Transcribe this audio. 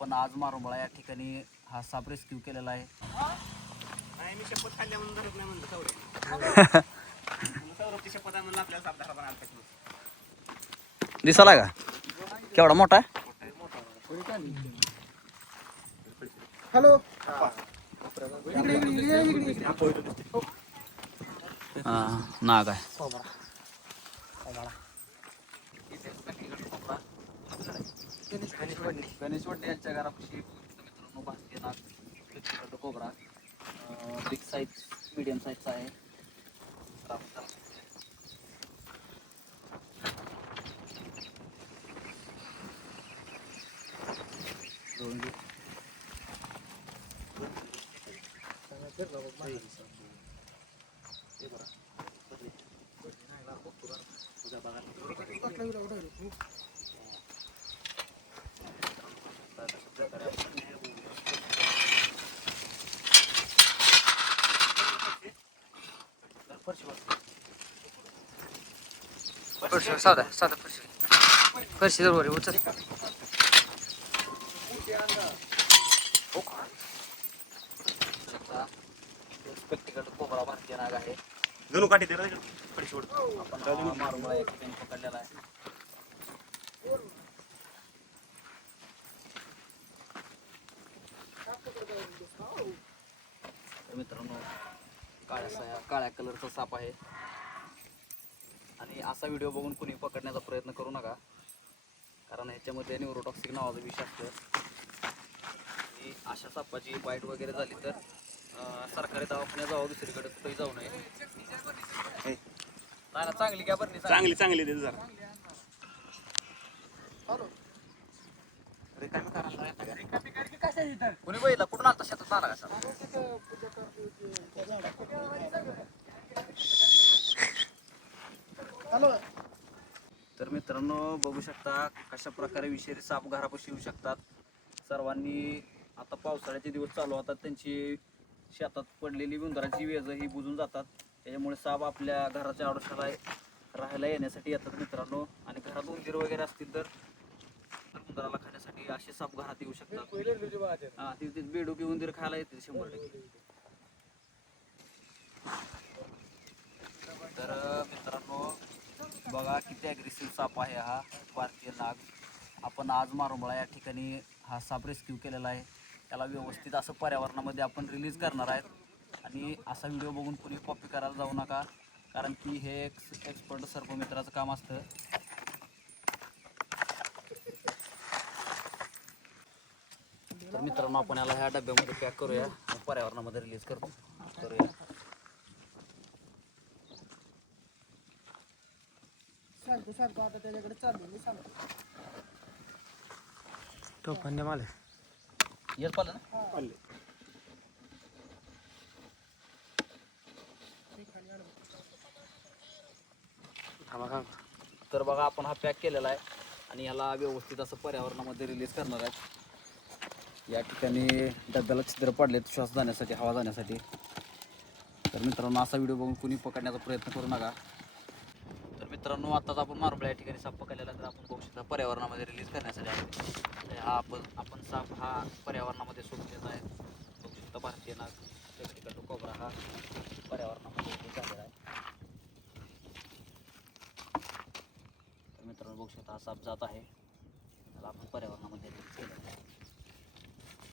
आपण आज मारुंबळा या ठिकाणी हा साप रेस्क्यू केलेला आहे. मी शपथ खाल्ल्या म्हणून धरत नाही म्हणलं सौरभ. सौरभची शपथ आहे म्हणलं आपल्याला साप धरा पण आलता. दिसाला का केवढा मोठा आहे? हॅलो नाग आहे. गणेश वड्डे यांच्या घरापाशी मित्रांनो भारतीय नाग कोबरा बिग साईज मीडियम साईजचा आहे. साधा साधा फरशी जवळ उचल. स्पेक्टिकल कोबरा भारतीय नाग आहे. जणू काठी दे रे. आपण मारुंबळा या ठिकाणी पकडलेला आहे. तर मित्रांनो काळ्या कलरचा साप आहे आणि असा व्हिडिओ बघून कुणी पकडण्याचा प्रयत्न करू नका, कारण ह्याच्यामध्ये न्यूरोटॉक्सिक नावाचं विष असतं. आणि अशा सापाची बाईट वगैरे झाली तर सरकारी दवाखान्यात जावं, दुसरीकडे कुठेही जाऊ नये. नाही ना, चांगली घ्या बरं. चांगली चांगली दे जरा. कुणी बैला कुठून आता शेतात आला कसा? तर मित्रांनो बघू शकता कशा प्रकारे विषारी साप घरापाशी येऊ शकतात. सर्वांनी आता पावसाळ्याचे दिवस चालू होतात, त्यांची शेतात पडलेली उंदराची वेज ही बुजून जातात. त्याच्यामुळे साप आपल्या घराच्या आडोशाला राहायला येण्यासाठी येतात मित्रांनो. आणि घरात उंदीर वगैरे असतील तर उंदराला खाण्यासाठी असे साप घरात येऊ शकतात. हा, तिथे बेडुकी उंदीर खायला येते 100%. तर मित्रांनो बघा किती ॲग्रेसिव्ह साप आहे हा भारतीय नाग. आपण आज मारुंबळा या ठिकाणी हा साप रेस्क्यू केलेला आहे. त्याला व्यवस्थित असं पर्यावरणामध्ये आपण रिलीज करणार आहेत. आणि असा व्हिडिओ बघून कुणी कॉपी करायला जाऊ नका, कारण की हे एक एक्सपर्ट सर्पमित्राचं काम असतं. तर मित्रांनो आपण याला ह्या डब्यामध्ये पॅक करूया, पर्यावरणामध्ये रिलीज करूया. सांगतो आता त्याच्याकडे चालू मी सांगतो. येत पाहिलं ना. तर बघा आपण हा पॅक केलेला आहे आणि याला व्यवस्थित असं पर्यावरणामध्ये रिलीज करणार आहे. या ठिकाणी डब्याला छिद्र पडलेत श्वास जाण्यासाठी, हवा जाण्यासाठी. तर मित्रांनो असा व्हिडिओ बघून कुणी पकडण्याचा प्रयत्न करू नका. तर मित्रांनो आताच आपण मारुंबळा या ठिकाणी साप पकडलेला, तर आपण बघू शकता पर्यावरणामध्ये रिलीज करण्यासाठी आहे. हा आपण साप हा पर्यावरणामध्ये सोडलेला आहे. बघू शकता भारतीय नाग स्पेक्टिकल कोबरा हा पर्यावरणामध्ये रिलीज झालेला आहे. तर मित्रांनो बघू शकता हा साप जात आहे, त्याला आपण पर्यावरणामध्ये रिलीज केलेला आहे.